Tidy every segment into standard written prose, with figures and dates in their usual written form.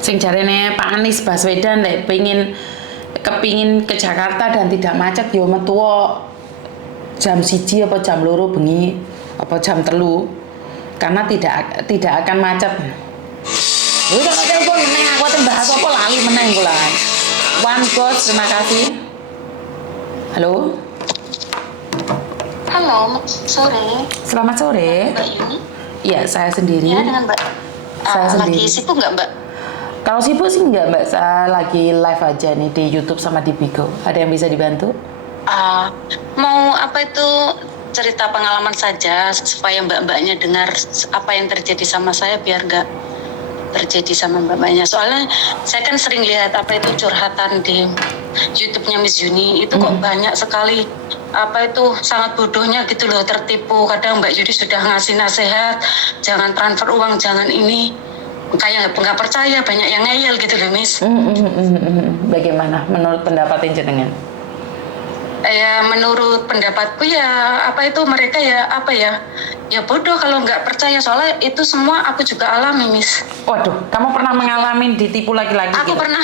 Sing jarene Pak Anies Baswedan lek kepingin ke Jakarta dan tidak macet yo metu jam 1 apa jam 2 bengi apa jam 3 karena tidak akan macet. Wih, kalau telepon meneng aku tuh bahas apa lali meneng kula. One God, terima kasih. Halo. Halo, sore. Selamat sore. Mbak Yuni? Iya, saya sendiri. Iya, dengan Mbak. Saya sendiri. Lagi sibuk nggak, Mbak? Kalau sibuk sih enggak, Mbak. Saya lagi live aja nih di YouTube sama di Bigo. Ada yang bisa dibantu? Mau apa itu cerita pengalaman saja supaya mbak-mbaknya dengar apa yang terjadi sama saya biar nggak terjadi sama mbak-mbaknya. Soalnya saya kan sering lihat apa itu curhatan di YouTube-nya Miss Yuni itu kok banyak sekali apa itu sangat bodohnya gitu loh, tertipu. Kadang Mbak Yuni sudah ngasih nasihat, jangan transfer uang, jangan ini, kayak nggak percaya, banyak yang ngeyel gitu loh, Miss. Bagaimana menurut pendapat jenengan? Ya menurut pendapatku ya apa itu mereka ya apa ya bodoh kalau nggak percaya, soalnya itu semua aku juga alami, Miss. Waduh, kamu pernah mengalami ditipu lagi-lagi Aku gitu? pernah.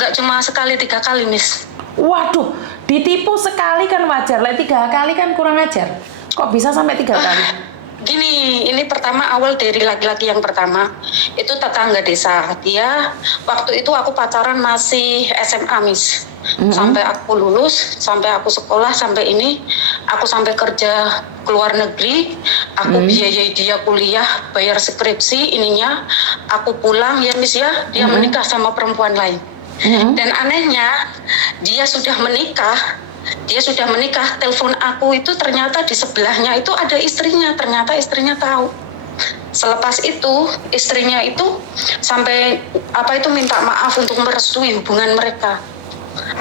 Nggak cuma sekali, 3 kali, Miss. Waduh, ditipu sekali kan wajar, lah 3 kali kan kurang ajar. Kok bisa sampai 3 kali? Gini, ini pertama awal dari laki-laki yang pertama itu tetangga desa. Dia waktu itu aku pacaran masih SMA, Miss. Sampai aku lulus, sampai aku sekolah, sampai ini aku sampai kerja ke luar negeri, aku biayai dia kuliah, bayar skripsi ininya, aku pulang ya, Miss ya, dia menikah sama perempuan lain. Dan anehnya dia sudah menikah, telepon aku itu ternyata di sebelahnya itu ada istrinya, ternyata istrinya tahu. Selepas itu istrinya itu sampai apa itu minta maaf untuk merestui hubungan mereka.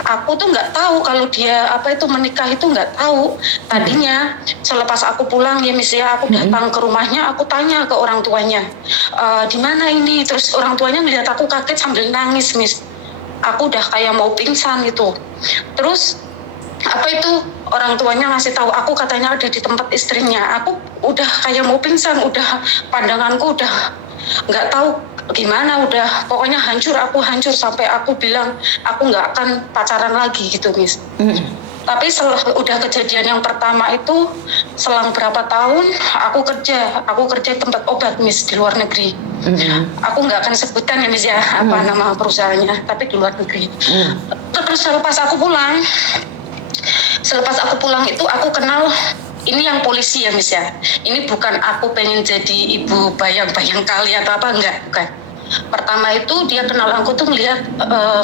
Aku tuh nggak tahu kalau dia apa itu menikah, itu nggak tahu. Tadinya selepas aku pulang ya, Miss ya, aku datang ke rumahnya, aku tanya ke orang tuanya, di mana ini? Terus orang tuanya melihat aku kaget sambil nangis, Miss. Aku udah kayak mau pingsan gitu. Terus apa itu orang tuanya ngasih tahu aku katanya ada di tempat istrinya. Aku udah kayak mau pingsan, udah pandanganku udah nggak tahu gimana, udah pokoknya aku hancur sampai aku bilang aku nggak akan pacaran lagi gitu, Miss. Tapi udah kejadian yang pertama itu selang berapa tahun aku kerja di tempat obat, Miss, di luar negeri. Aku nggak akan sebutkan ya, Miss ya, apa nama perusahaannya, tapi di luar negeri. Terus selepas aku pulang itu aku kenal ini yang polisi ya, Miss ya. Ini bukan aku pengen jadi ibu bayang-bayang kali atau apa, bukan. Pertama itu dia kenal aku tuh melihat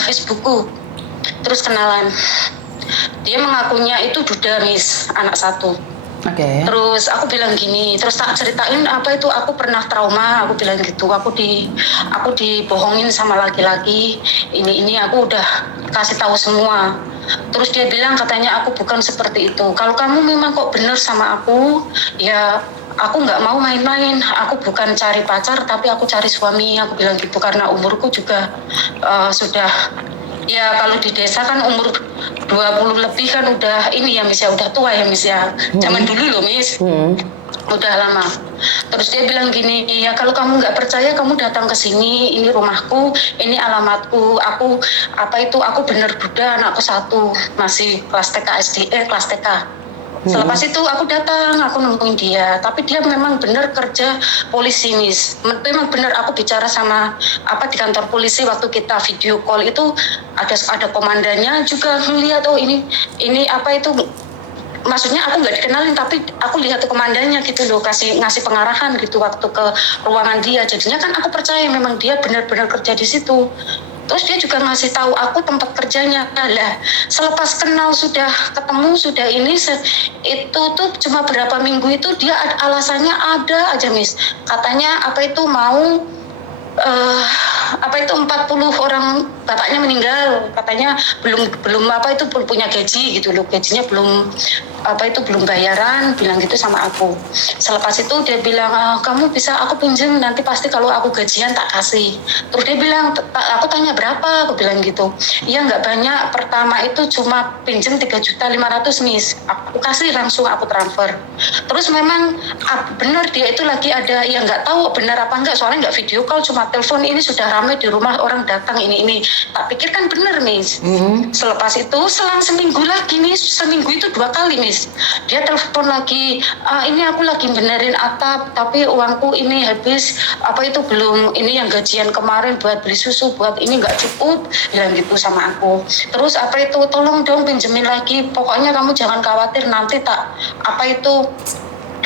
Facebookku, terus kenalan. Dia mengakunya itu duda, Miss, anak 1. Oke. Terus aku bilang gini, terus tak ceritain apa itu aku pernah trauma, aku bilang gitu, aku dibohongin sama laki-laki, ini aku udah kasih tahu semua. Terus dia bilang katanya aku bukan seperti itu. Kalau kamu memang kok bener sama aku, ya aku nggak mau main-main. Aku bukan cari pacar, tapi aku cari suami. Aku bilang gitu karena umurku juga sudah, ya kalau di desa kan umur 20 lebih kan udah ini ya, Miss ya, udah tua ya, Miss ya. Zaman dulu loh, Miss. Udah lama. Terus dia bilang gini, ya kalau kamu nggak percaya kamu datang ke sini, ini rumahku, ini alamatku, aku bener duda, anakku 1 masih kelas TK kelas TK. Selepas itu aku datang, aku nungguin dia, tapi dia memang bener kerja polisi, Miss. Memang bener aku bicara sama di kantor polisi waktu kita video call itu ada komandannya juga ngeliat, oh ini apa itu. Maksudnya aku nggak dikenalin, tapi aku lihat komandannya gitu loh, ngasih pengarahan gitu waktu ke ruangan dia. Jadinya kan aku percaya memang dia benar-benar kerja di situ. Terus dia juga ngasih tahu aku tempat kerjanya. Lah, selepas kenal sudah ketemu sudah ini itu tuh cuma berapa minggu itu dia alasannya ada aja, Miss. Katanya apa itu mau 40 orang bapaknya meninggal, katanya belum punya gaji gitu loh, gajinya belum apa itu belum bayaran, bilang gitu sama aku. Selepas itu dia bilang, kamu bisa aku pinjem, nanti pasti kalau aku gajian tak kasih. Terus dia bilang, aku tanya berapa, aku bilang gitu. Iya nggak banyak, pertama itu cuma pinjem 3.500.000 Miss, aku kasih langsung, aku transfer. Terus memang benar dia itu lagi ada, ya nggak tahu benar apa enggak, soalnya nggak video call, cuma telepon, ini sudah ramai di rumah, orang datang ini. Tak pikir kan benar Miss. Selepas itu selang seminggu lagi Miss, seminggu itu 2 kali Miss, dia telepon lagi, ini aku lagi benerin atap tapi uangku ini habis, apa itu belum, ini yang gajian kemarin buat beli susu, buat ini nggak cukup, bilang gitu sama aku. Terus apa itu, tolong dong pinjemin lagi, pokoknya kamu jangan khawatir, nanti tak apa itu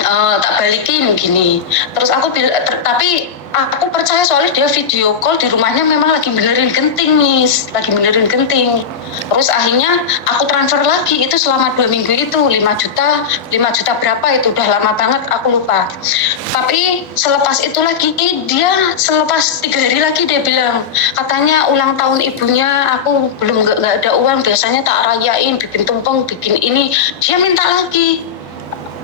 tak balikin gini. Terus aku bilang, tapi aku percaya soalnya dia video call di rumahnya memang lagi benerin genting Miss, lagi benerin genting. Terus akhirnya aku transfer lagi, itu selama 2 minggu itu 5 juta berapa itu, udah lama banget aku lupa. Tapi selepas itu lagi, dia selepas 3 hari lagi dia bilang, katanya ulang tahun ibunya, aku belum nggak ada uang, biasanya tak rayain, bikin tumpeng, bikin ini, dia minta lagi.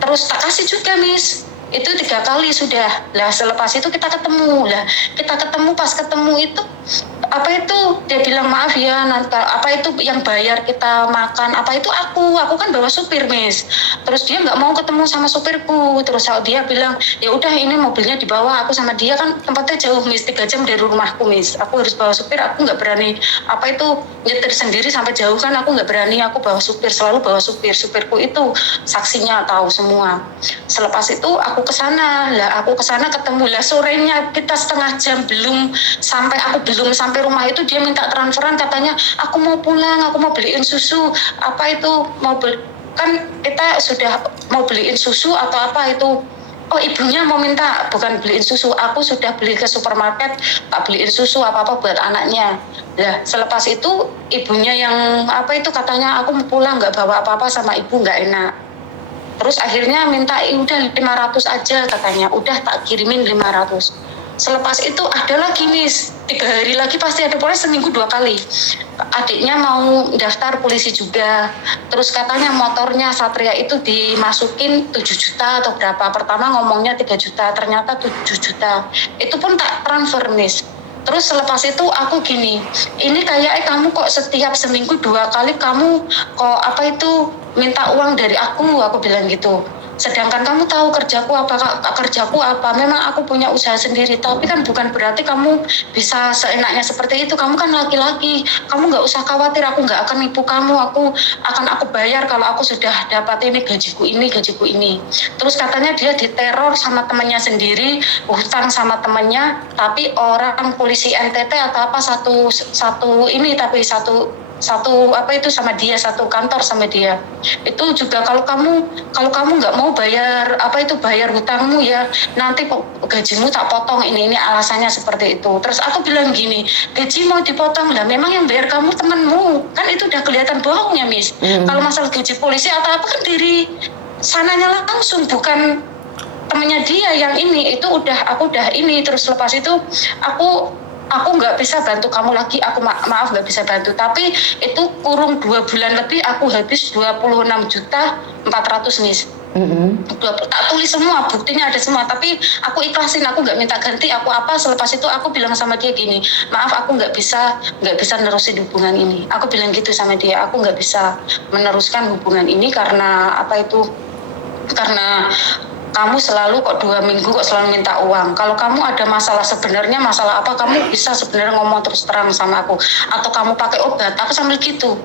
Terus tak kasih juga Miss, itu 3 kali sudah lah. Selepas itu kita ketemu pas ketemu itu apa itu, dia bilang maaf ya, nanti apa itu yang bayar kita makan apa itu aku kan bawa supir Miss. Terus dia nggak mau ketemu sama supirku, terus dia bilang ya udah ini mobilnya dibawa, aku sama dia kan tempatnya jauh Miss, 3 jam dari rumahku Miss, aku harus bawa supir, aku nggak berani apa itu nyetir sendiri sampai jauh kan, aku nggak berani, aku bawa supir, selalu bawa supirku itu saksinya tahu semua. Selepas itu aku kesana ketemu lah, sorenya kita setengah jam belum sampai rumah itu dia minta transferan, katanya aku mau pulang, aku mau beliin susu, apa itu kan kita sudah mau beliin susu atau apa itu. Oh ibunya mau minta, bukan beliin susu, aku sudah beli ke supermarket, tak beliin susu apa-apa buat anaknya. Nah selepas itu ibunya yang apa itu katanya aku mau pulang, nggak bawa apa-apa sama ibu, nggak enak. Terus akhirnya minta udah 500 aja katanya, udah tak kirimin 500. Selepas itu ada lagi Miss, 3 hari lagi pasti ada, pokoknya seminggu 2 kali. Adiknya mau daftar polisi juga, terus katanya motornya Satria itu dimasukin 7 juta atau berapa, pertama ngomongnya 3 juta, ternyata 7 juta, itu pun tak transfer Miss. Terus selepas itu aku gini, ini kayak kamu kok setiap seminggu 2 kali kamu kok apa itu minta uang dari aku bilang gitu. Sedangkan kamu tahu kerjaku apa, memang aku punya usaha sendiri, tapi kan bukan berarti kamu bisa seenaknya seperti itu, kamu kan laki-laki, kamu nggak usah khawatir, aku nggak akan nipu kamu, aku bayar kalau aku sudah dapat ini gajiku ini. Terus katanya dia diteror sama temannya sendiri, hutang sama temannya, tapi orang polisi NTT atau apa satu apa itu sama dia, satu kantor sama dia. Itu juga kalau kamu nggak mau bayar apa itu bayar hutangmu ya, nanti gajimu tak potong, ini alasannya seperti itu. Terus aku bilang gini, gaji mau dipotong lah, memang yang bayar kamu temanmu, kan itu udah kelihatan bohongnya Miss. Kalau masalah gaji polisi atau apa kan dari sananya langsung, bukan temennya dia yang ini. Itu aku udah ini. Terus lepas itu aku nggak bisa bantu kamu lagi, aku maaf nggak bisa bantu, tapi itu kurung 2 bulan lebih aku habis 26.400.000 Miss. Tak tulis semua, buktinya ada semua, tapi aku ikhlasin, aku nggak minta ganti, aku apa. Selepas itu aku bilang sama dia gini, maaf aku nggak bisa nerusin hubungan ini, aku bilang gitu sama dia, aku nggak bisa meneruskan hubungan ini karena kamu selalu kok 2 minggu kok selalu minta uang. Kalau kamu ada masalah, sebenarnya masalah apa, kamu bisa sebenarnya ngomong terus terang sama aku, atau kamu pakai obat, aku sambil gitu.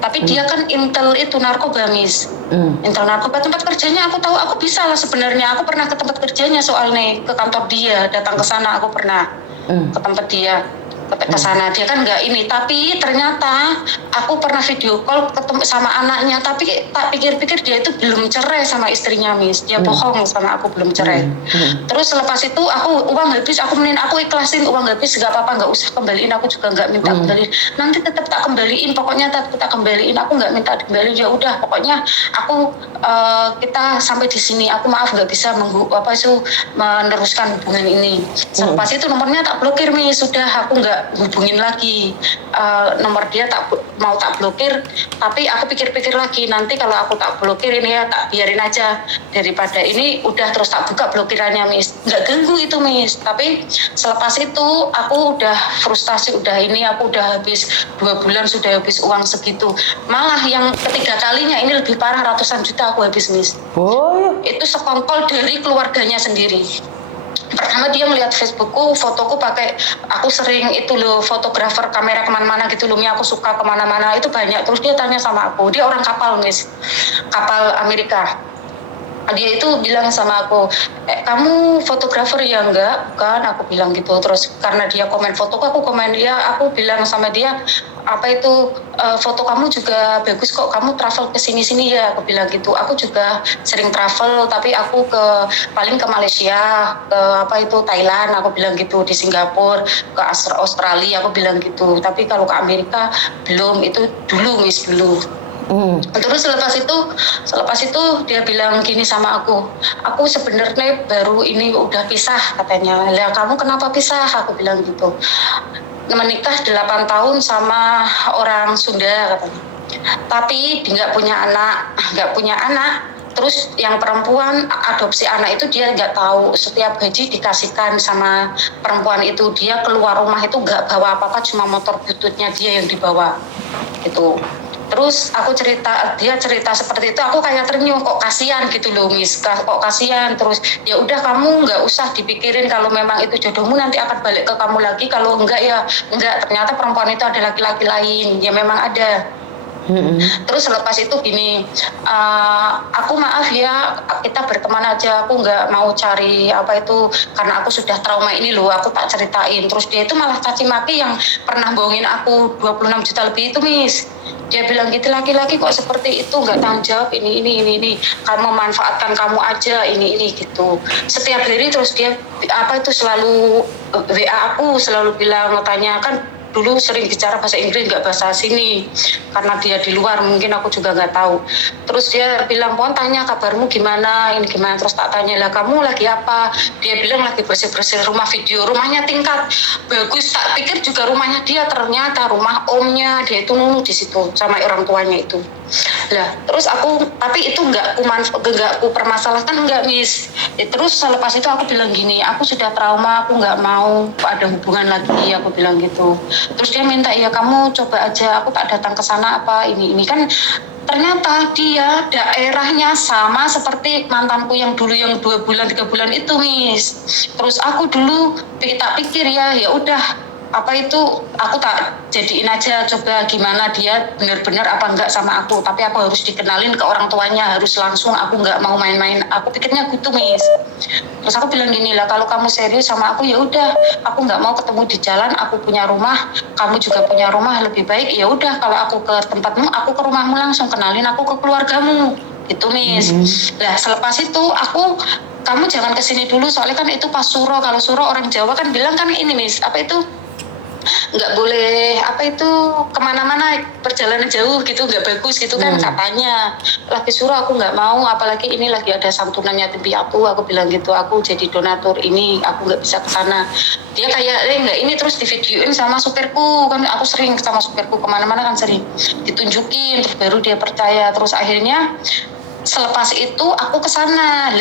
Tapi dia kan intel itu narkoba Miss. Intel narkoba, tempat kerjanya aku tahu, aku bisa lah sebenarnya, aku pernah ke tempat kerjanya soalnya, ke kantor dia, datang ke sana, aku pernah ke tempat dia, ke sana. Dia kan nggak ini, tapi ternyata aku pernah video call ketemu sama anaknya, tapi tak pikir-pikir dia itu belum cerai sama istrinya Miss, dia bohong sama aku belum cerai. Terus selepas itu aku uang habis, aku ikhlasin, uang habis nggak apa-apa, nggak usah kembaliin, aku juga nggak minta kembaliin, nanti tetap tak kembaliin, pokoknya tak kembaliin, aku nggak minta kembaliin, ya udah pokoknya aku kita sampai di sini, aku maaf nggak bisa meneruskan hubungan ini. Selepas itu nomornya tak blokir Miss, sudah aku nggak hubungin lagi. Nomor dia mau tak blokir, tapi aku pikir-pikir lagi, nanti kalau aku tak blokir ini ya tak biarin aja, daripada ini udah terus tak buka blokirannya Miss. Nggak ganggu itu Miss, tapi selepas itu aku udah frustasi, udah ini aku udah habis 2 bulan sudah habis uang segitu. Malah yang ketiga kalinya ini lebih parah, ratusan juta aku habis Miss. Oh, Itu sekongkol dari keluarganya sendiri. Pertama dia melihat Facebookku, fotoku pakai, aku sering itu loh fotografer kamera kemana-mana gitu loh, aku suka kemana-mana itu banyak. Terus dia tanya sama aku, dia orang kapal Miss, kapal Amerika. Dia itu bilang sama aku, kamu fotografer ya? Enggak, bukan, aku bilang gitu. Terus karena dia komen fotoku, aku komen dia, aku bilang sama dia, apa itu, foto kamu juga bagus kok, kamu travel ke sini-sini ya, aku bilang gitu. Aku juga sering travel, tapi aku paling ke Malaysia, ke apa itu Thailand, aku bilang gitu, di Singapura, ke Australia, aku bilang gitu. Tapi kalau ke Amerika belum, itu dulu Miss, dulu. Terus selepas itu dia bilang gini sama aku sebenarnya baru ini udah pisah katanya. Lah kamu kenapa pisah? Aku bilang gitu. Menikah 8 tahun sama orang Sunda katanya. Tapi dia nggak punya anak. Terus yang perempuan adopsi anak itu dia nggak tahu, setiap gaji dikasihkan sama perempuan itu, dia keluar rumah itu nggak bawa apa-apa, cuma motor bututnya dia yang dibawa gitu. Terus dia cerita seperti itu, aku kayak ternyuh, kok kasihan gitu loh Miss, kok kasihan. Terus ya udah kamu nggak usah dipikirin, kalau memang itu jodohmu nanti akan balik ke kamu lagi, kalau enggak ya enggak, ternyata perempuan itu ada laki-laki lain, ya memang ada. Terus selepas itu gini, aku maaf ya, kita berteman aja, aku nggak mau cari apa itu, karena aku sudah trauma ini loh, aku tak ceritain. Terus dia itu malah caci maki yang pernah bohongin aku 26 juta lebih itu Miss. Dia bilang gitu, laki-laki kok seperti itu, nggak tanggung jawab, ini, kamu memanfaatkan kamu aja, ini gitu. Setiap hari terus dia apa itu selalu WA aku, selalu bilang, tanya kan dulu sering bicara bahasa Inggris nggak bahasa sini, karena dia di luar mungkin aku juga nggak tahu. Terus dia bilang, Pon tanya kabarmu gimana, ini gimana. Terus tak tanya, lah kamu lagi apa? Dia bilang lagi bersih-bersih rumah, video rumahnya tingkat bagus, tak pikir juga rumahnya dia, ternyata rumah omnya dia itu nunu di situ sama orang tuanya itu. Lah terus tapi itu nggak aku permasalahkan, enggak Miss. Terus selepas itu aku bilang gini, aku sudah trauma, aku nggak mau ada hubungan lagi, aku bilang gitu. Terus dia minta, ya kamu coba aja, aku tak datang ke sana apa ini kan. Ternyata dia daerahnya sama seperti mantanku yang dulu, yang 2 bulan 3 bulan itu Miss. Terus aku dulu tak pikir ya udah apa itu, aku tak jadiin aja, coba gimana dia benar-benar apa enggak sama aku, tapi aku harus dikenalin ke orang tuanya, harus langsung, aku nggak mau main-main, aku pikirnya gitu Miss. Terus aku bilang gini, lah kalau kamu serius sama aku ya udah, aku nggak mau ketemu di jalan, aku punya rumah, kamu juga punya rumah, lebih baik ya udah kalau aku ke tempatmu, aku ke rumahmu langsung, kenalin aku ke keluargamu gitu Miss. Lah selepas itu kamu jangan kesini dulu, soalnya kan itu pas suro, kalau suro orang Jawa kan bilang kan ini Miss, apa itu, nggak boleh apa itu kemana-mana perjalanan jauh gitu, nggak bagus gitu kan katanya. Lagi suruh aku nggak mau, apalagi ini lagi ada santunan yatim piatu, aku bilang gitu, aku jadi donatur ini, aku nggak bisa ke sana. Dia kayak nggak ini, terus divideoin sama supirku kan, aku sering sama supirku kemana-mana kan, sering ditunjukin, terus baru dia percaya. Terus akhirnya selepas itu aku kesana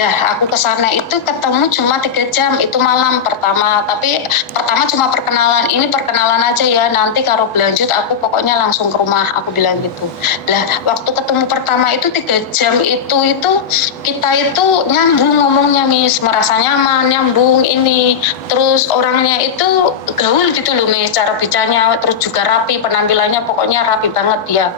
itu ketemu cuma 3 jam itu malam pertama, tapi pertama cuma perkenalan, ini perkenalan aja ya, nanti kalau berlanjut aku pokoknya langsung ke rumah, aku bilang gitu. Lah waktu ketemu pertama itu 3 jam itu kita itu nyambung ngomongnya Miss, merasa nyaman, nyambung ini, terus orangnya itu gaul gitu loh Miss, cara bicaranya, terus juga rapi penampilannya, pokoknya rapi banget dia,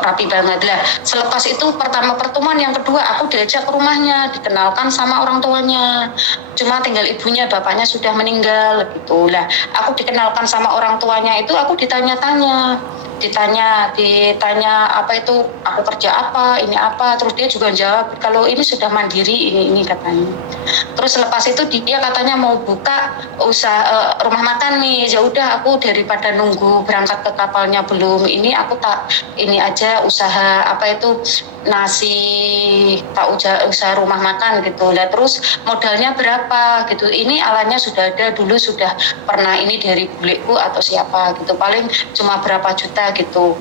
rapi banget. Lah selepas itu pertemuan yang kedua aku diajak ke rumahnya, dikenalkan sama orang tuanya, cuma tinggal ibunya, bapaknya sudah meninggal gitu. Lah aku dikenalkan sama orang tuanya itu, aku ditanya-tanya ditanya apa itu aku kerja apa, ini apa, terus dia juga jawab kalau ini sudah mandiri ini katanya. Terus lepas itu dia katanya mau buka usaha rumah makan nih. Ya udah, aku daripada nunggu berangkat ke kapalnya belum ini, aku tak ini aja usaha apa itu nasi, tak usaha rumah makan gitu. Lah terus modalnya berapa gitu, ini alatnya sudah ada, dulu sudah pernah ini dari buleku atau siapa gitu, paling cuma berapa juta gitu.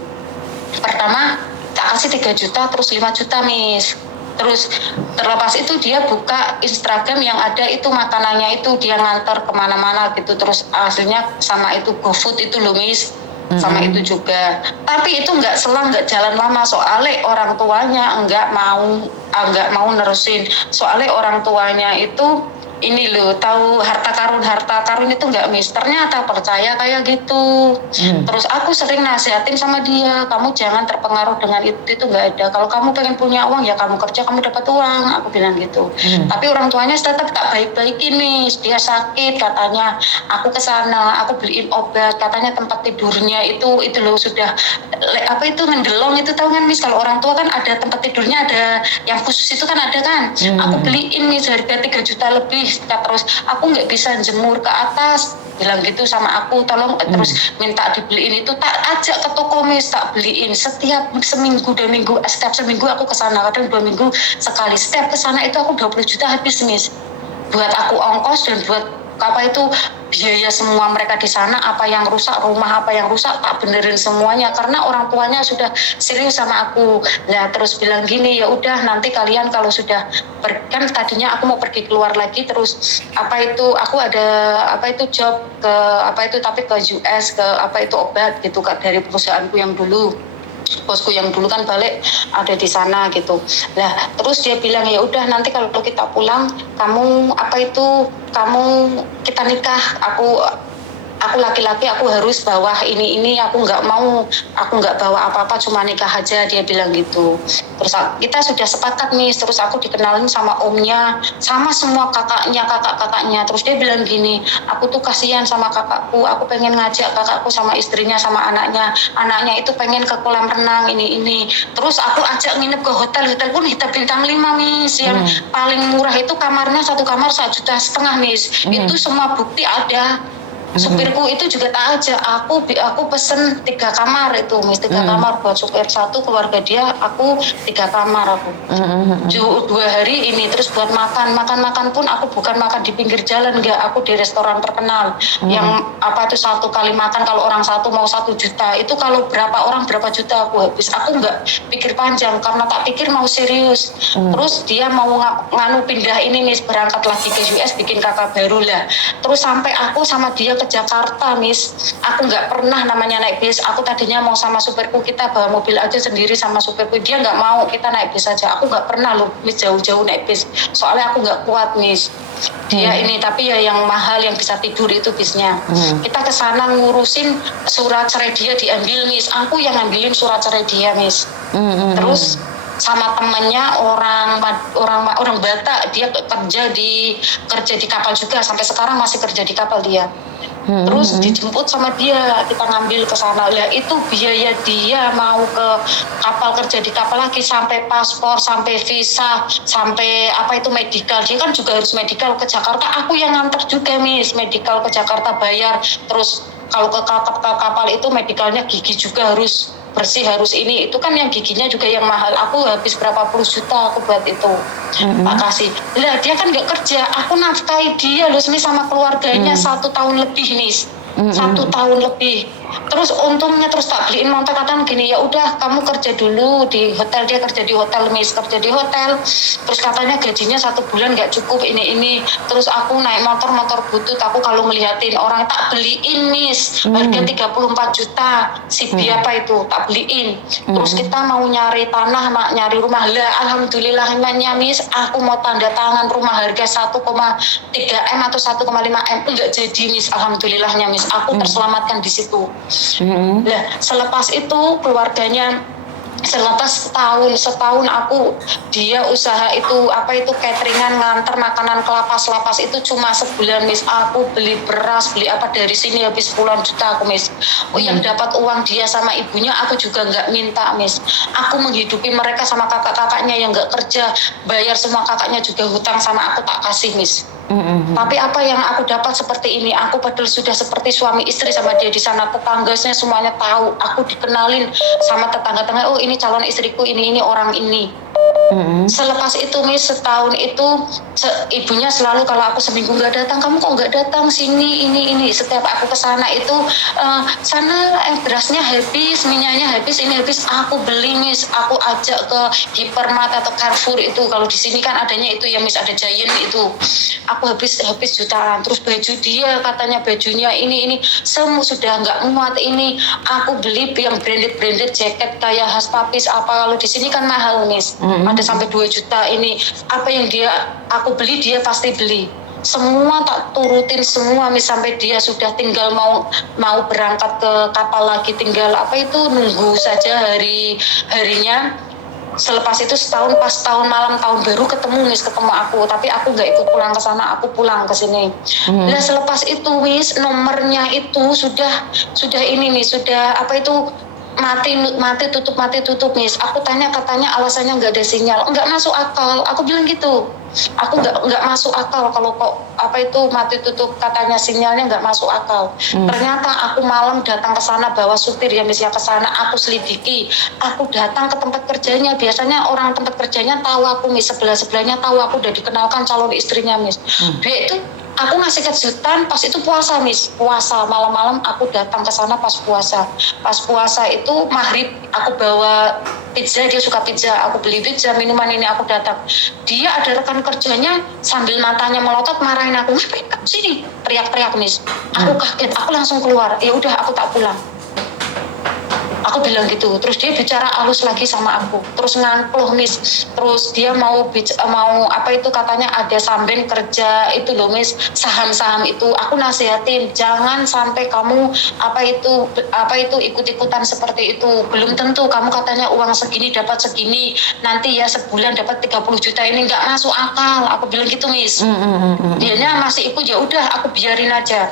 Pertama tak kasih 3 juta terus 5 juta Miss. Terus terlepas itu dia buka Instagram yang ada itu makanannya itu dia nganter kemana-mana gitu, terus hasilnya sama itu GoFood itu loh Miss, sama itu juga. Tapi itu nggak jalan lama, soalnya orang tuanya nggak mau nerusin, soalnya orang tuanya itu ini loh, tahu harta karun itu nggak Miss, ternyata percaya kayak gitu. Terus aku sering nasihatin sama dia, kamu jangan terpengaruh dengan itu nggak ada, kalau kamu pengen punya uang ya kamu kerja, kamu dapat uang, aku bilang gitu. Tapi orang tuanya tetap tak baik-baikin Miss, dia sakit katanya, aku kesana, aku beliin obat, katanya tempat tidurnya itu loh sudah apa itu mendelong itu, tahu kan Miss, kalau orang tua kan ada tempat tidurnya ada yang khusus itu kan ada kan. Aku beliin Miss harga 3 juta lebih. Terus aku nggak bisa jemur ke atas, bilang gitu sama aku, tolong terus minta dibeliin itu, tak ajak ke toko Miss, tak beliin setiap seminggu 2 minggu, setiap seminggu aku kesana, kadang 2 minggu sekali, setiap kesana itu aku 20 juta habis Miss, buat aku ongkos dan buat apa itu biaya semua mereka di sana, apa yang rusak rumah, apa yang rusak tak benerin semuanya, karena orang tuanya sudah serius sama aku. Nah terus bilang gini, ya udah nanti kalian kalau sudah kan tadinya aku mau pergi keluar lagi, terus apa itu aku ada apa itu job ke apa itu tapi ke US ke apa itu obat gitu Kak, dari perusahaanku yang dulu, bosku yang dulu kan balik ada di sana gitu. Nah terus dia bilang ya udah nanti kalau kita pulang kamu apa itu kita nikah, aku laki-laki, aku harus bawa ini aku nggak bawa apa-apa, cuma nikah aja, dia bilang gitu. Terus kita sudah sepakat nih, terus aku dikenalin sama omnya, sama semua kakaknya. Terus dia bilang gini, aku tuh kasihan sama kakakku, aku pengen ngajak kakakku sama istrinya sama anaknya itu pengen ke kolam renang ini. Terus aku ajak nginep ke hotel pun hotel bintang 5 Miss, yang paling murah itu kamarnya satu kamar 1,5 juta Miss. Itu semua bukti ada. Supirku itu juga tak aja, aku pesen 3 kamar itu Miss, 3 kamar buat supir satu, keluarga dia, aku 3 kamar aku. 2 hari ini, terus buat makan pun aku bukan makan di pinggir jalan, enggak, aku di restoran terkenal yang apa itu 1 kali makan kalau orang satu mau 1 juta, itu kalau berapa orang berapa juta aku habis. Aku enggak pikir panjang karena tak pikir mau serius. Terus dia mau nganu pindah ini Miss, berangkat lagi ke US bikin kakak baru lah. Terus sampai aku sama dia ke Jakarta Miss, aku nggak pernah namanya naik bis. Aku tadinya mau sama supirku, kita bawa mobil aja sendiri sama supirku, dia nggak mau, kita naik bis aja. Aku nggak pernah loh Miss jauh-jauh naik bis, soalnya aku nggak kuat Miss. Dia ini tapi ya yang mahal yang bisa tidur itu bisnya. Kita kesana ngurusin surat cerai dia diambil Miss, aku yang ngambilin surat cerai dia Miss. Terus sama temannya orang Batak, dia kerja di kapal juga, sampai sekarang masih kerja di kapal dia. Terus dijemput sama dia, kita ngambil ke sana. Ya itu biaya dia mau ke kapal, kerja di kapal lagi, sampai paspor, sampai visa, sampai apa itu medical, dia kan juga harus medical ke Jakarta, aku yang nganter juga Miss, medical ke Jakarta bayar. Terus kalau ke kapal itu medicalnya gigi juga harus bersih, harus ini, itu kan yang giginya juga yang mahal, aku habis berapa puluh juta aku buat itu. Makasih. Lah dia kan nggak kerja, aku nafkahi dia loh Miss sama keluarganya 1 tahun lebih Miss. 1 tahun lebih. Terus untungnya terus tak beliin motor, katakan gini, ya udah kamu kerja dulu di hotel, dia kerja di hotel Miss, kerja di hotel. Terus katanya gajinya 1 bulan nggak cukup ini. Terus aku naik motor butut, aku kalau ngeliatin orang tak beliin Miss, harga 34 juta si biapa itu tak beliin. Terus kita mau nyari tanah, nyari rumah lah, alhamdulillahnya Miss, aku mau tanda tangan rumah harga 1,3 M atau 1,5 M enggak jadi Miss, alhamdulillahnya Miss, aku terselamatkan di situ. Nah, selepas itu keluarganya Selepas setahun aku dia usaha itu apa itu cateringan nganter makanan ke lapas itu cuma sebulan Miss. Aku beli beras beli apa dari sini habis puluhan juta aku Miss. Yang dapat uang dia sama ibunya aku juga nggak minta Miss. Aku menghidupi mereka sama kakak-kakaknya yang nggak kerja, bayar semua kakaknya juga hutang sama aku tak kasih Miss. Tapi apa yang aku dapat seperti ini, aku padahal sudah seperti suami istri sama dia di sana, tetangganya semuanya tahu, aku dikenalin sama tetangga-tetangga, oh ini calon istriku, ini orang ini. Selepas itu Miss, setahun itu ibunya selalu kalau aku seminggu nggak datang, kamu kok nggak datang sini ini. Setiap aku ke sana itu sana berasnya habis, minyaknya habis, ini habis. Aku beli Miss, aku ajak ke Hypermart atau Carrefour itu. Kalau di sini kan adanya itu ya Miss, ada Giant itu. Aku habis jutaan. Terus baju dia katanya bajunya ini semua sudah nggak muat ini. Aku beli yang branded jaket kayak Haspapis apa. Kalau di sini kan mahal Miss. Ada sampai 2 juta ini. Apa yang aku beli dia pasti beli. Semua tak turutin semua Miss, sampai dia sudah tinggal mau berangkat ke kapal lagi, tinggal apa itu nunggu saja harinya. Selepas itu setahun pas tahun malam tahun baru ketemu aku, tapi aku nggak ikut pulang ke sana, aku pulang ke sini. Nah selepas itu Miss, nomornya itu sudah ini nih, sudah apa itu mati tutup Miss. Aku tanya katanya alasannya nggak ada sinyal, nggak masuk akal. Aku bilang gitu, aku nggak masuk akal kalau kok apa itu mati tutup katanya sinyalnya nggak masuk akal. Ternyata aku malam datang ke sana bawa supir ya Miss ya ke sana, aku selidiki, aku datang ke tempat kerjanya. Biasanya orang tempat kerjanya tahu aku Miss, sebelahnya tahu aku udah dikenalkan calon istrinya Miss. Dia itu aku ngasih kejutan pas itu puasa Miss, puasa malam-malam aku datang ke sana pas puasa itu maghrib aku bawa pizza, dia suka pizza, aku beli pizza, minuman ini aku datang, dia ada rekan kerjanya sambil matanya melotot marahin aku, ngapain kamu sini, teriak-teriak Miss. Aku kaget, aku langsung keluar, ya udah aku tak pulang. Aku bilang gitu, terus dia bicara halus lagi sama aku, terus ngangkluh Miss, terus dia mau apa itu katanya ada samben kerja itu loh Miss, saham itu. Aku nasihatin jangan sampai kamu apa itu ikut-ikutan seperti itu, belum tentu kamu katanya uang segini dapat segini, nanti ya sebulan dapat 30 juta, ini nggak masuk akal. Aku bilang gitu Miss. Dianya masih ikut, ya udah aku biarin aja.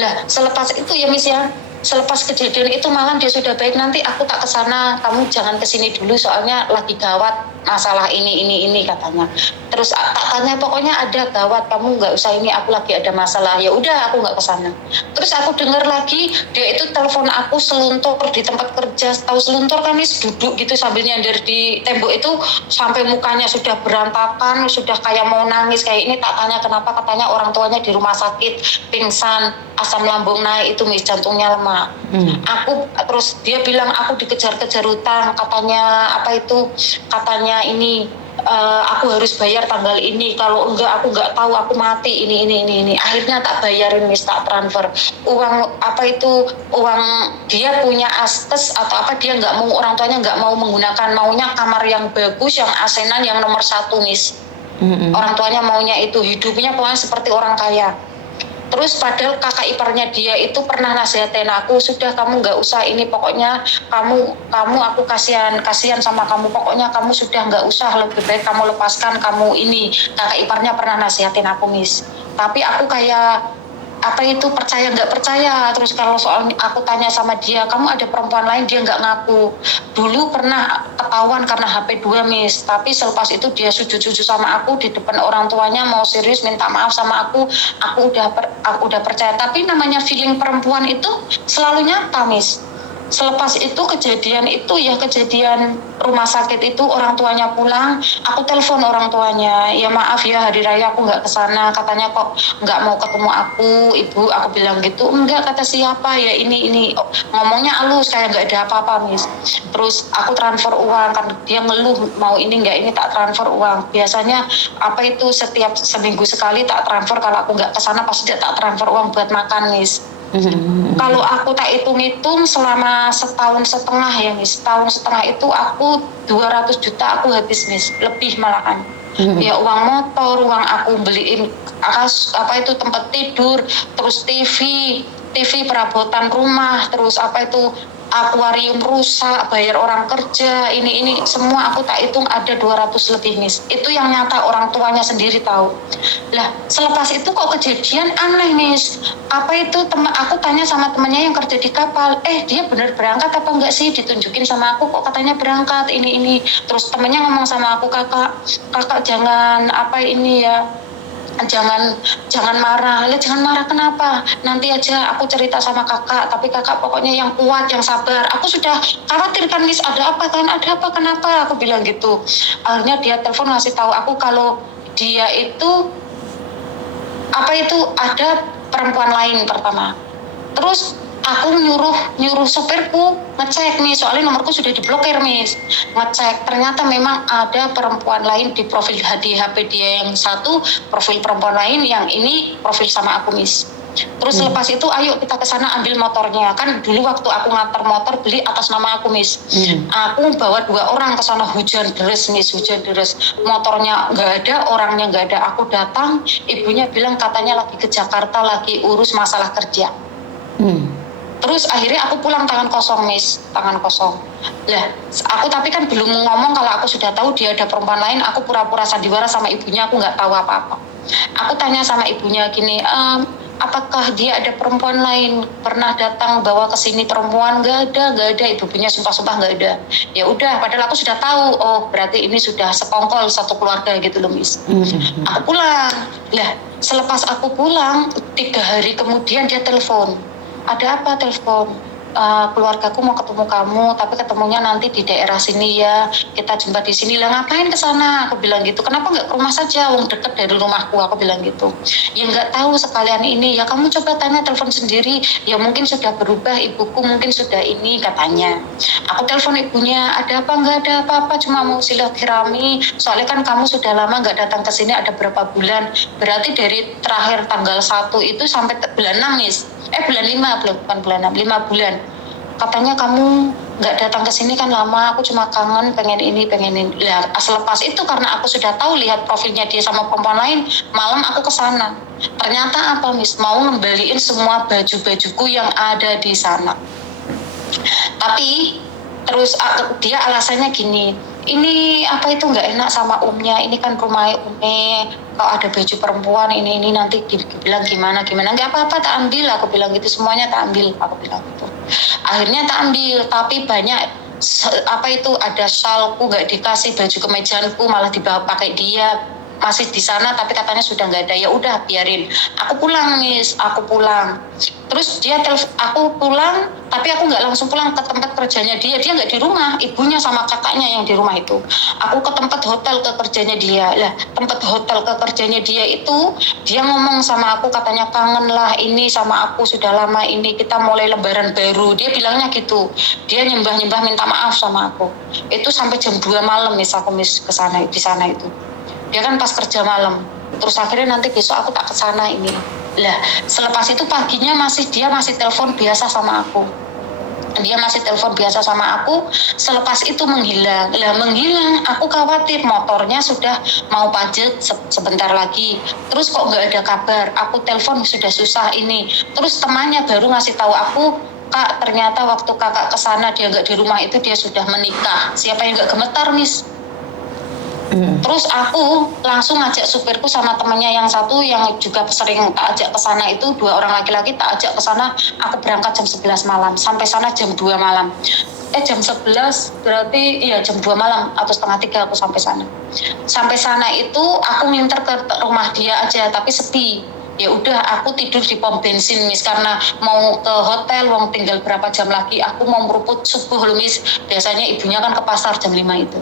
Lah selepas itu ya Miss ya, selepas kejadian itu malam dia sudah baik, nanti aku tak kesana, kamu jangan kesini dulu soalnya lagi gawat masalah ini katanya. Terus tak tanya, pokoknya ada gawat, kamu nggak usah ini, aku lagi ada masalah. Ya udah aku nggak kesana. Terus aku dengar lagi dia itu telepon aku seluntur di tempat kerja. Tahu seluntur kan Miss, duduk gitu sambil nyandar di tembok itu sampai mukanya sudah berantakan, sudah kayak mau nangis kayak ini. Tak tanya kenapa, katanya orang tuanya di rumah sakit pingsan, asam lambung naik itu Miss, jantungnya lemah. Aku terus dia bilang aku dikejar-kejar hutang, katanya ini aku harus bayar tanggal ini, kalau enggak aku nggak tahu aku mati ini. Akhirnya tak bayarin Miss, tak transfer uang uang dia punya askes atau apa, dia nggak mau, orang tuanya nggak mau menggunakan, maunya kamar yang bagus, yang asenan, yang nomor 1 Miss. Orang tuanya maunya itu, hidupnya pokoknya seperti orang kaya. Terus padahal kakak iparnya dia itu pernah nasihatin aku, sudah kamu nggak usah ini, pokoknya kamu aku kasihan sama kamu, pokoknya kamu sudah nggak usah, lebih baik kamu lepaskan kamu ini. Kakak iparnya pernah nasihatin aku Miss, tapi aku kayak percaya nggak percaya. Terus kalau soal aku tanya sama dia, kamu ada perempuan lain, dia nggak ngaku. Dulu pernah ketahuan karena HP 2 Miss, tapi selepas itu dia sujud sama aku di depan orang tuanya, mau serius minta maaf sama aku udah percaya. Tapi namanya feeling perempuan itu selalu nyata Miss. Selepas itu kejadian rumah sakit itu, orang tuanya pulang, aku telepon orang tuanya, ya maaf ya hari raya aku nggak kesana, katanya kok nggak mau ketemu aku ibu. Aku bilang gitu, enggak, kata siapa ya ini ngomongnya halus kayak nggak ada apa-apa Miss. Terus aku transfer uang, kan dia ngeluh mau ini nggak ini, tak transfer uang. Biasanya setiap seminggu sekali tak transfer, kalau aku nggak kesana pasti dia tak transfer uang buat makan Miss. Kalau aku tak hitung-hitung selama setahun setengah ya Miss, setahun setengah itu aku 200 juta aku habis Miss, lebih malahan. Ya uang motor, uang aku beliin tempat tidur, terus TV perabotan rumah, terus akuarium rusak, bayar orang kerja, ini semua aku tak hitung ada 200 lebih Miss. Itu yang nyata orang tuanya sendiri tahu. Lah selepas itu kok kejadian aneh Miss. Apa itu aku tanya sama temannya yang kerja di kapal, dia bener berangkat apa enggak sih? Ditunjukin sama aku kok katanya berangkat ini. Terus temannya ngomong sama aku, kakak jangan apa ini ya, jangan marah. Lah jangan marah kenapa? Nanti aja aku cerita sama kakak, tapi kakak pokoknya yang kuat, yang sabar. Aku sudah khawatir kan Miss, ada apa kenapa? Aku bilang gitu. Akhirnya dia telepon ngasih tahu aku kalau dia itu ada perempuan lain pertama. Terus aku nyuruh supirku ngecek nih, soalnya nomorku sudah diblokir Miss. Ngecek ternyata memang ada perempuan lain di profil di HP dia yang satu, profil perempuan lain, yang ini profil sama aku Miss. Terus lepas itu ayo kita ke sana ambil motornya. Kan dulu waktu aku nganter motor beli atas nama aku Miss. Aku bawa 2 orang ke sana, hujan deras Miss, motornya nggak ada, orangnya nggak ada. Aku datang, ibunya bilang katanya lagi ke Jakarta, lagi urus masalah kerja. Terus akhirnya aku pulang tangan kosong Miss, tangan kosong. Lah aku tapi kan belum ngomong kalau aku sudah tahu dia ada perempuan lain. Aku pura-pura sandiwara sama ibunya, aku nggak tahu apa-apa. Aku tanya sama ibunya gini, apakah dia ada perempuan lain, pernah datang bawa ke sini perempuan? Nggak ada. Ibunya sumpah nggak ada. Ya udah, padahal aku sudah tahu, oh berarti ini sudah sekongkol satu keluarga gitu loh Miss. Aku pulang. Lah selepas aku pulang 3 hari kemudian dia telepon. Ada apa telepon? Keluargaku mau ketemu kamu, tapi ketemunya nanti di daerah sini ya, kita jumpa di sini. Lah ngapain ke sana? Aku bilang gitu. Kenapa nggak ke rumah saja, wong deket dari rumahku? Aku bilang gitu. Ya nggak tahu sekalian ini. Ya kamu coba tanya, telepon sendiri. Ya mungkin sudah berubah, ibuku mungkin sudah ini katanya. Aku telepon ibunya, ada apa? Nggak ada apa-apa, cuma mau silaturahmi. Soalnya kan kamu sudah lama nggak datang ke sini, ada berapa bulan? Berarti dari terakhir tanggal 1 itu sampai bulan 6 Miss. Bulan 5, bukan bulan 6, 5 bulan. Katanya kamu nggak datang ke sini kan lama, aku cuma kangen, pengen ini. Lah, selepas itu karena aku sudah tahu lihat profilnya dia sama perempuan lain, malam aku ke sana. Ternyata apa Miss? Mau ngembaliin semua baju-bajuku yang ada di sana. Tapi terus dia alasannya gini, ini apa itu nggak enak sama umnya, ini kan rumah umnya, kalau ada baju perempuan ini nanti dibilang gimana, nggak apa-apa tak ambil, aku bilang gitu, semuanya tak ambil, aku bilang gitu. Akhirnya tak ambil, tapi banyak ada shalku nggak dikasih, baju kemejaanku malah dibawa pakai dia, masih di sana tapi katanya sudah nggak ada. Ya udah biarin, aku pulang Miss, aku pulang. Terus dia aku pulang, tapi aku nggak langsung pulang ke tempat kerjanya dia nggak di rumah, ibunya sama kakaknya yang di rumah itu. Aku ke tempat hotel ke kerjanya dia. Lah tempat hotel ke kerjanya dia itu, dia ngomong sama aku katanya kangen lah ini sama aku, sudah lama ini kita mulai lebaran baru, dia bilangnya gitu. Dia nyembah minta maaf sama aku. Itu sampai jam 2 malam Miss, aku Miss kesana, di sana itu. Dia kan pas kerja malam. Terus akhirnya nanti besok aku tak kesana ini. Lah selepas itu paginya dia masih telepon biasa sama aku. Selepas itu menghilang. Lah menghilang, aku khawatir motornya sudah mau pajak sebentar lagi. Terus kok nggak ada kabar? Aku telepon sudah susah ini. Terus temannya baru ngasih tahu aku, Kak, ternyata waktu kakak kesana dia nggak di rumah itu dia sudah menikah. Siapa yang nggak gemetar Miss? Terus aku langsung ngajak supirku sama temennya yang satu yang juga sering tak ajak ke sana itu, 2 orang laki-laki tak ajak ke sana. Aku berangkat jam 11 malam, sampai sana jam 2 malam. Jam 11 berarti iya jam 2 malam atau setengah 3 aku sampai sana. Sampai sana itu aku nginter ke rumah dia aja tapi sepi. Ya udah aku tidur di pom bensin Miss, karena mau ke hotel wong tinggal berapa jam lagi. Aku mau meruput subuh loh Miss. Biasanya ibunya kan ke pasar jam 5 itu.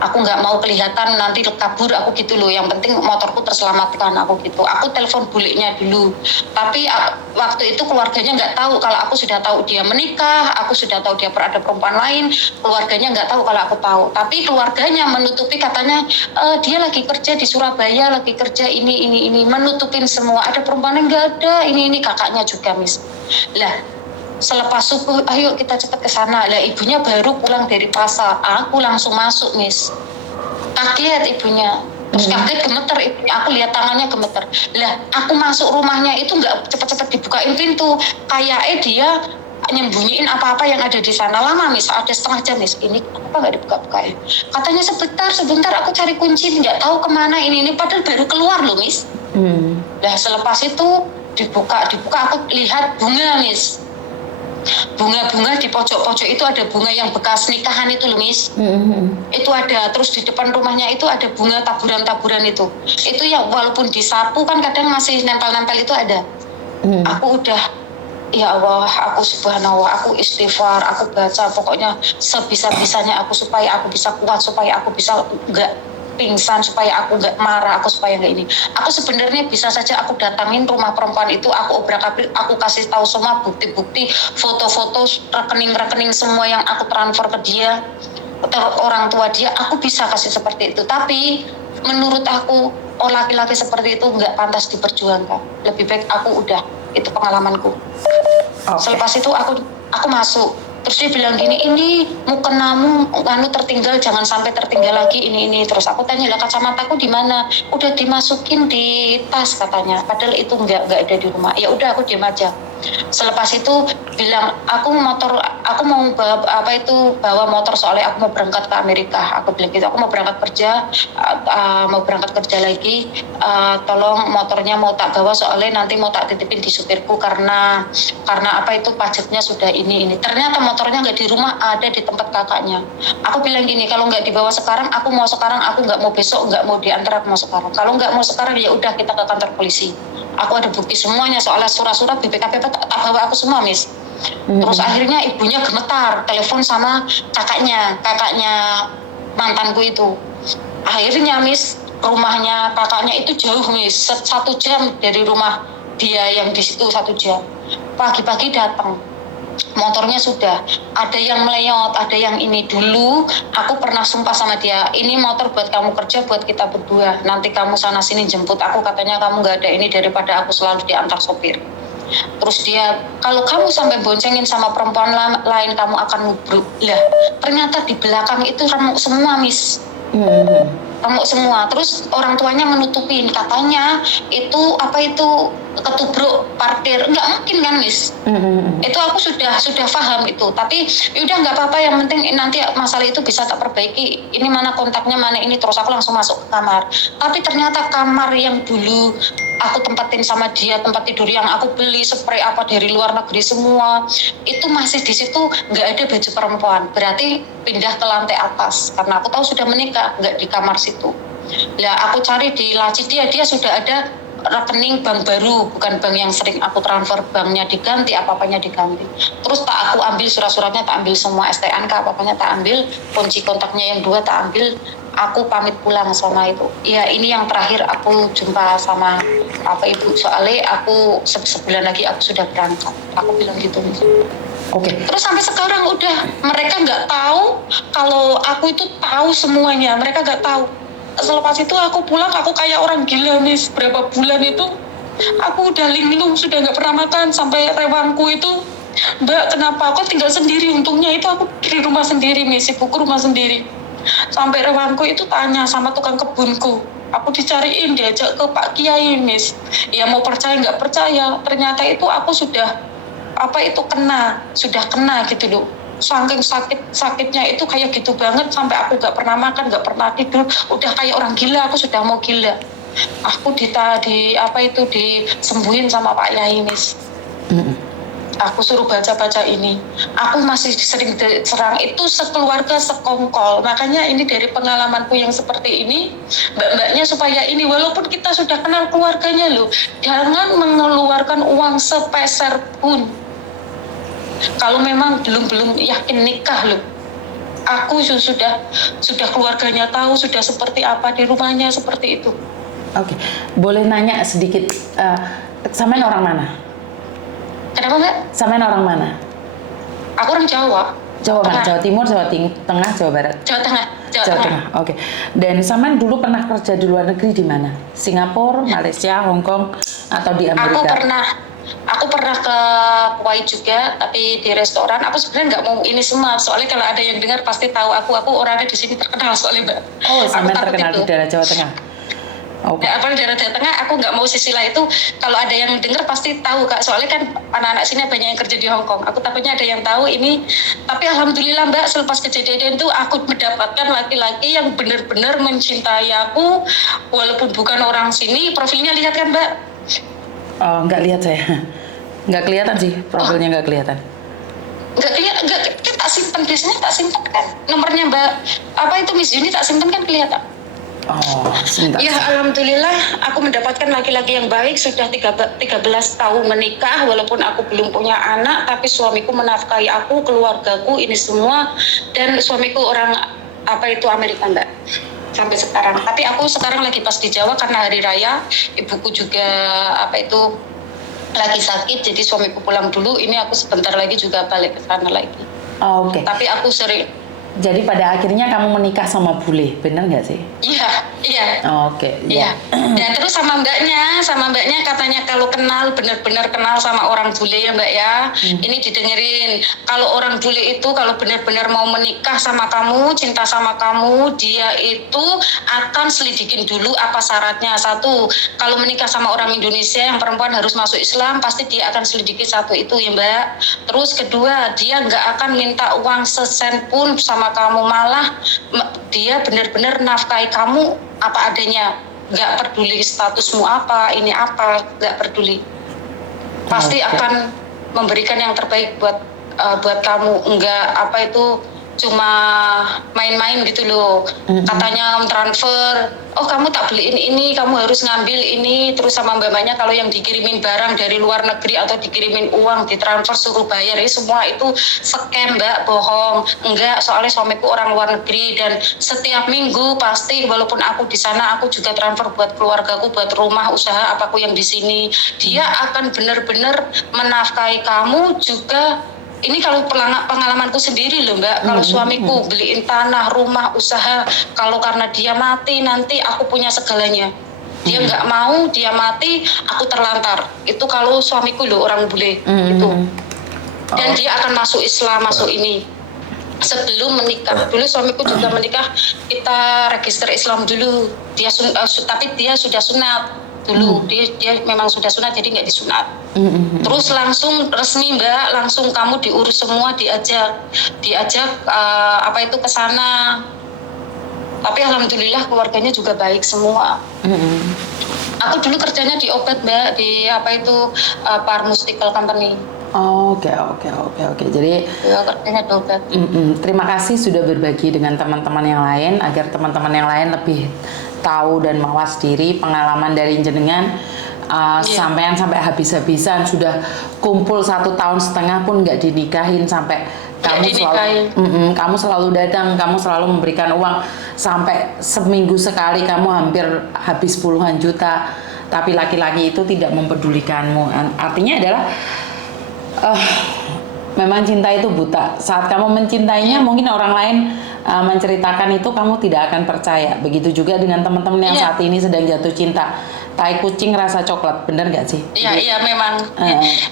Aku nggak mau kelihatan nanti kabur, aku gitu loh. Yang penting motorku terselamatkan, aku gitu. Aku telepon buliknya dulu. Tapi waktu itu keluarganya nggak tahu kalau aku sudah tahu dia menikah, aku sudah tahu dia ada perempuan lain. Keluarganya nggak tahu kalau aku tahu. Tapi keluarganya menutupi, katanya dia lagi kerja di Surabaya, lagi kerja ini. Menutupin semua. Ada perempuan yang nggak ada, ini kakaknya juga Miss. Lah selepas subuh, ayo kita cepat ke sana. Lah ibunya baru pulang dari pasar, aku langsung masuk Miss. Kaget ibunya, terus kaget gemeter ibunya, aku lihat tangannya gemeter. Lah aku masuk rumahnya itu nggak cepat-cepat dibukain pintu, kayaknya dia nyembunyiin apa-apa yang ada di sana. Lama Miss, ada setengah jam Miss. Ini apa nggak dibuka-buka ya? Katanya sebentar aku cari kunci, nggak tahu kemana ini padahal baru keluar loh Miss. Nah selepas itu dibuka aku lihat bunga Miss. Bunga-bunga di pojok-pojok itu ada bunga yang bekas nikahan itu loh Miss. Itu ada, terus di depan rumahnya itu ada bunga taburan-taburan itu yang walaupun disapu kan kadang masih nempel-nempel itu ada. Aku udah, ya Allah, aku subhanallah, aku istighfar, aku baca pokoknya sebisa-bisanya aku supaya aku bisa kuat, supaya aku bisa enggak pingsan, supaya aku nggak marah, aku supaya nggak ini. Aku sebenarnya bisa saja aku datangin rumah perempuan itu, aku obrak-abrik, aku kasih tahu semua bukti-bukti, foto-foto, rekening-rekening semua yang aku transfer ke dia, orang tua dia, aku bisa kasih seperti itu. Tapi menurut aku, laki-laki seperti itu nggak pantas diperjuangkan. Lebih baik aku udah, itu pengalamanku. Selepas itu aku masuk. Terus dia bilang gini, ini mukenamu tertinggal, jangan sampai tertinggal lagi ini. Terus aku tanya, lah kacamataku di mana? Udah dimasukin di tas katanya. Padahal itu nggak ada di rumah. Ya udah aku diam aja. Selepas itu bilang, aku mau bawa motor soalnya aku mau berangkat ke Amerika. Aku bilang gitu, aku mau berangkat kerja, lagi. Tolong motornya mau tak bawa soalnya nanti mau tak titipin di supirku karena apa itu pajaknya sudah ini. Ternyata motornya nggak di rumah, ada di tempat kakaknya. Aku bilang gini, kalau nggak dibawa sekarang, aku mau sekarang, aku nggak mau besok, nggak mau diantar, aku mau sekarang. Kalau nggak mau sekarang ya udah kita ke kantor polisi. Aku ada bukti semuanya, soalnya surat-surat BPKB tak bawa aku semua Miss. Terus akhirnya ibunya gemetar, telepon sama kakaknya mantanku itu. Akhirnya Miss, rumahnya kakaknya itu jauh Miss, 1 jam dari rumah dia yang di situ, 1 jam. Pagi-pagi datang, motornya sudah ada yang meleot, ada yang ini. Dulu aku pernah sumpah sama dia, ini motor buat kamu kerja, buat kita berdua, nanti kamu sana sini jemput aku, katanya kamu nggak ada ini daripada aku selalu diantar sopir. Terus dia, kalau kamu sampai boncengin sama perempuan lain kamu akan nubruk. Lah ternyata di belakang itu remuk semua Miss. Remuk semua. Terus orang tuanya menutupin, katanya itu ketubruk parkir. Nggak mungkin kan Miss. Itu aku sudah paham itu. Tapi yaudah nggak apa-apa, yang penting nanti masalah itu bisa tak perbaiki. Ini mana kontaknya, mana ini. Terus aku langsung masuk ke kamar. Tapi ternyata kamar yang dulu aku tempatin sama dia, tempat tidur yang aku beli spray apa dari luar negeri semua, itu masih di situ, nggak ada baju perempuan. Berarti pindah ke lantai atas karena aku tahu sudah menikah, nggak di kamar situ. Lah aku cari di laci dia sudah ada rekening bank baru, bukan bank yang sering aku transfer, banknya diganti, apa-apanya diganti. Terus tak aku ambil surat-suratnya, tak ambil semua, STNK apa-apanya tak ambil, kunci kontaknya yang 2 tak ambil. Aku pamit pulang sama itu. Ya ini yang terakhir aku jumpa sama ibu, soalnya aku sebulan lagi aku sudah berangkat. Aku bilang gitu. Oke. Terus sampai sekarang udah mereka nggak tahu kalau aku itu tahu semuanya. Mereka nggak tahu. Selepas itu aku pulang, aku kayak orang gila Miss. Berapa bulan itu aku udah linglung, sudah nggak pernah makan. Sampai rewangku itu, Mbak kenapa aku tinggal sendiri, untungnya itu aku di rumah sendiri Miss, ibuku rumah sendiri. Sampai rewangku itu tanya sama tukang kebunku, aku dicariin, diajak ke Pak Kiai Miss. Ya mau percaya nggak percaya, ternyata itu aku sudah kena gitu loh. Saking sakitnya itu kayak gitu banget, sampai aku nggak pernah makan, nggak pernah tidur, udah kayak orang gila, aku sudah mau gila. Aku disembuhin sama Pak Yai Miss. Aku suruh baca-baca ini. Aku masih sering diserang itu sekeluarga, sekongkol. Makanya ini dari pengalamanku yang seperti ini, mbak-mbaknya supaya ini, walaupun kita sudah kenal keluarganya loh, jangan mengeluarkan uang sepeser pun. Kalau memang belum yakin nikah loh. Aku sudah keluarganya tahu, sudah seperti apa di rumahnya, seperti itu. Oke. Boleh nanya sedikit, sampean orang mana? Kenapa Mbak? Sampean orang mana? Aku orang Jawa. Jawa mana? Jawa Timur, Jawa Tengah, Jawa Barat? Jawa Tengah. Oke. Dan sampean dulu pernah kerja di luar negeri di mana? Singapura, Malaysia, Hong Kong, atau di Amerika? Aku pernah ke Kuwait juga, tapi di restoran. Aku sebenarnya nggak mau ini semua, soalnya kalau ada yang dengar pasti tahu aku orangnya di sini terkenal soalnya Mbak. Oh, sampean terkenal di daerah Jawa Tengah. Oke. Ya, apalagi daerah tengah, aku nggak mau sisilah itu. Kalau ada yang denger pasti tahu Kak. Soalnya kan anak-anak sini banyak yang kerja di Hong Kong. Aku takutnya ada yang tahu ini. Tapi alhamdulillah Mbak, selepas kejadian itu aku mendapatkan laki-laki yang benar-benar mencintai aku, walaupun bukan orang sini. Profilnya lihat kan Mbak? Oh, nggak lihat saya. Nggak kelihatan sih, profilnya nggak kelihatan. Nggak, tak simpen, biasanya tak simpen kan. Nomornya Mbak, apa itu Miss Juni tak simpen kan kelihatan. Oh, sebentar. Ya alhamdulillah aku mendapatkan laki-laki yang baik, sudah 13 tahun menikah, walaupun aku belum punya anak, tapi suamiku menafkahi aku, keluargaku, ini semua. Dan suamiku orang Amerika Mbak, sampai sekarang. Tapi aku sekarang lagi pas di Jawa karena hari raya, ibuku juga lagi sakit, jadi suamiku pulang dulu. Ini aku sebentar lagi juga balik ke sana lagi. Oh, oke. Tapi aku sering. Jadi pada akhirnya kamu menikah sama bule, benar nggak sih? Iya. Oh, oke. Iya. Dan terus sama mbaknya katanya kalau benar-benar kenal sama orang bule ya Mbak ya. Ini didengerin. Kalau orang bule itu kalau benar-benar mau menikah sama kamu, cinta sama kamu, dia itu akan selidikin dulu apa syaratnya. Satu, kalau menikah sama orang Indonesia yang perempuan harus masuk Islam, pasti dia akan selidiki satu itu ya Mbak. Terus kedua, dia nggak akan minta uang sesen pun sama kamu, malah dia benar-benar nafkahi kamu apa adanya, nggak peduli statusmu apa, ini apa, nggak peduli, pasti akan memberikan yang terbaik buat kamu, enggak cuma main-main gitu loh. Katanya transfer, oh kamu tak beliin ini, kamu harus ngambil ini, terus sama mbak-mbaknya kalau yang dikirimin barang dari luar negeri atau dikirimin uang ditransfer suruh bayar, ini semua itu scam Mbak, bohong. Enggak, soalnya suamiku orang luar negeri dan setiap minggu pasti walaupun aku di sana aku juga transfer buat keluargaku, buat rumah usaha apaku yang di sini. Dia akan benar-benar menafkahi kamu juga. Ini kalau pengalamanku sendiri loh Mbak, kalau suamiku beliin tanah, rumah, usaha, kalau karena dia mati nanti aku punya segalanya. Dia nggak mau, dia mati, aku terlantar. Itu kalau suamiku loh orang bule itu. Dan dia akan masuk Islam, masuk ini. Sebelum menikah, dulu suamiku juga menikah, kita register Islam dulu. Tapi dia sudah sunat dulu, dia memang sudah sunat jadi nggak disunat. Terus langsung resmi Mbak, langsung kamu diurus semua, diajak ke sana. Tapi alhamdulillah keluarganya juga baik semua. Aku dulu kerjanya di obat Mbak, di pharmaceutical company. Oke. Jadi ya, kerjanya di obat. Terima kasih sudah berbagi dengan teman-teman yang lain agar teman-teman yang lain lebih tahu dan mawas diri pengalaman dari jenengan. Sampean sampai habis-habisan sudah kumpul 1,5 tahun pun nggak dinikahin, sampai kamu selalu datang, kamu selalu memberikan uang, sampai seminggu sekali kamu hampir habis puluhan juta, tapi laki-laki itu tidak mempedulikanmu. Artinya adalah memang cinta itu buta. Saat kamu mencintainya, mungkin orang lain menceritakan itu kamu tidak akan percaya. Begitu juga dengan teman-teman yang saat ini sedang jatuh cinta. Tai kucing rasa coklat, bener nggak sih? Iya memang.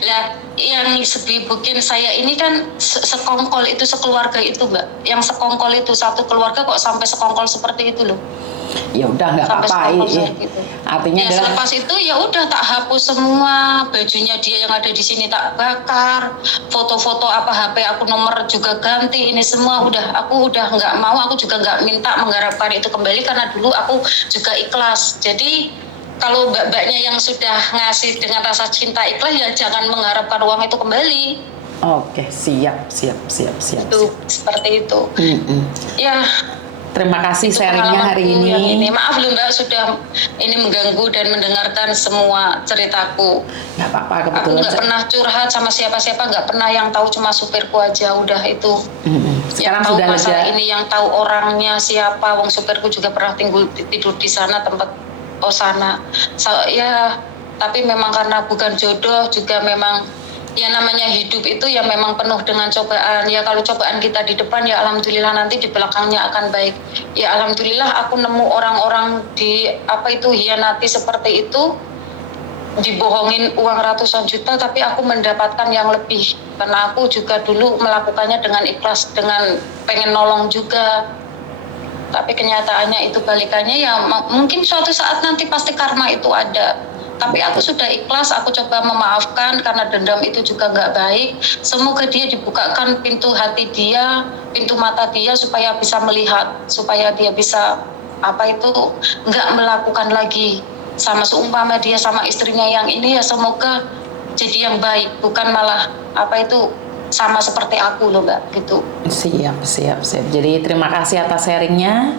Lah, yang bikin saya ini kan sekongkol itu, sekeluarga itu Mbak. Yang sekongkol itu, satu keluarga kok sampai sekongkol seperti itu loh. Ya udah nggak apa-apa. Gitu. Artinya ya, adalah selepas itu ya udah tak hapus semua, bajunya dia yang ada di sini tak bakar, foto-foto HP aku nomor juga ganti, ini semua aku udah nggak mau, aku juga nggak minta mengharapkan itu kembali karena dulu aku juga ikhlas. Jadi kalau mbak-mbaknya yang sudah ngasih dengan rasa cinta ikhlas ya jangan mengharapkan uang itu kembali. Oke, siap. Itu seperti itu. Ya. Terima kasih sharingnya hari ini. Maaf loh Mbak sudah ini mengganggu dan mendengarkan semua ceritaku. Nggak apa-apa, aku nggak pernah curhat sama siapa-siapa, nggak pernah, yang tahu cuma supirku aja, udah itu. Sekarang yang tahu sudah masalah lega. Ini yang tahu orangnya siapa, wong supirku juga pernah tidur di sana tempat sana. Ya tapi memang karena bukan jodoh juga, memang ya namanya hidup itu ya memang penuh dengan cobaan. Ya kalau cobaan kita di depan ya alhamdulillah nanti di belakangnya akan baik. Ya alhamdulillah aku nemu orang-orang hianati seperti itu, dibohongin uang ratusan juta tapi aku mendapatkan yang lebih. Karena aku juga dulu melakukannya dengan ikhlas, dengan pengen nolong juga. Tapi kenyataannya itu balikannya ya mungkin suatu saat nanti pasti karma itu ada. Tapi aku sudah ikhlas, aku coba memaafkan karena dendam itu juga nggak baik. Semoga dia dibukakan pintu hati dia, pintu mata dia supaya bisa melihat, supaya dia bisa nggak melakukan lagi. Sama seumpama dia sama istrinya yang ini ya semoga jadi yang baik, bukan malah sama seperti aku loh Mbak gitu. Siap. Jadi terima kasih atas sharingnya.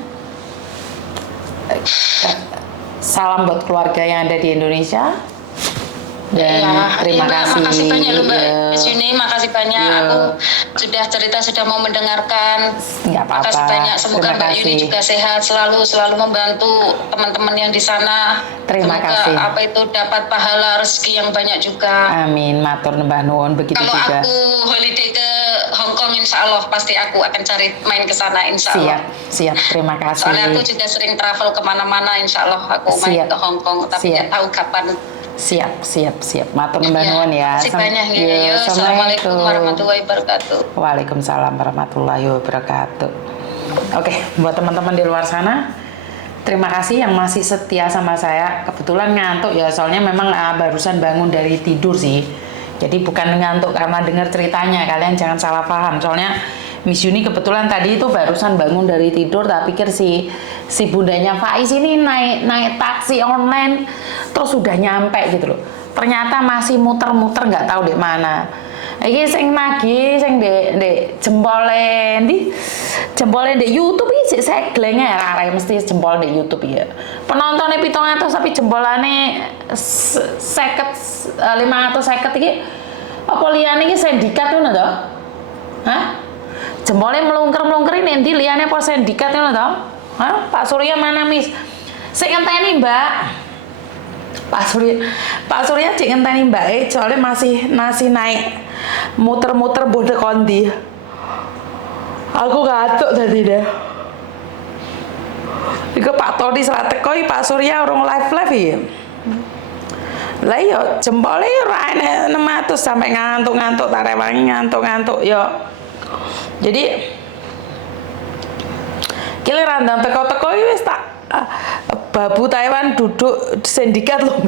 Salam buat keluarga yang ada di Indonesia. Dan terima kasih. Makasih banyak loh Mbak di sini, makasih banyak. Aku sudah cerita, sudah mau mendengarkan. Nggak apa-apa. Makasih banyak. Semoga Mbak Yuni juga sehat, selalu membantu teman-teman yang di sana. Terima kasih. Dapat pahala rezeki yang banyak juga. Amin, matur nembah nuwun. Begitu kalau juga. Kalau aku holiday ke Hong Kong, insya Allah pasti aku akan cari main ke sana, insya Allah. Siap. Terima kasih. Soalnya aku juga sering travel kemana-mana, insya Allah aku main ke Hong Kong, tapi nggak tahu kapan. Siap. Matur nembah nuwun ya. Terima kasih banyak ya. Assalamualaikum warahmatullahi wabarakatuh. Waalaikumsalam warahmatullahi wabarakatuh. Oke, buat teman-teman di luar sana, terima kasih yang masih setia sama saya. Kebetulan ngantuk ya, soalnya memang barusan bangun dari tidur sih. Jadi bukan ngantuk karena dengar ceritanya, kalian jangan salah paham. Soalnya Miss Yuni kebetulan tadi itu barusan bangun dari tidur, tak pikir si bundanya Faiz ini naik taksi online terus sudah nyampe gitu loh. Ternyata masih muter-muter nggak tahu di mana. Iki sing nagih sing ndek jempole di YouTube iki saya glenge arek mesti jempol di YouTube ya. Penontonnya 700 tapi jempolane 550 iki apa liyane iki sindikat ngono to? Hah? Jempolnya melungker-melungkerin nanti liane apa sindikat ngono to? Hah? Pak Surya mana, Miss? Sik ngenteni, Mbak. Pak Surya cek ngenteni Mbak, soalnya masih naik muter-muter bodhe kondi. Aku ngantuk tadi deh. Iku Pak Todi serat teko Pak Surya urung live ya. Lah yo jempole yo ora enek 600 sampai ngantuk-ngantuk tak rewangi ngantuk-ngantuk yo. Jadi kile randang teko-teko wis tak babu Taiwan duduk sindikat loh.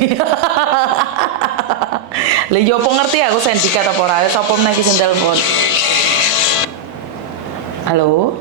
Lah yo apa ngerti aku sindikat apa ora, sapa meneh iki sing telepon. Halo.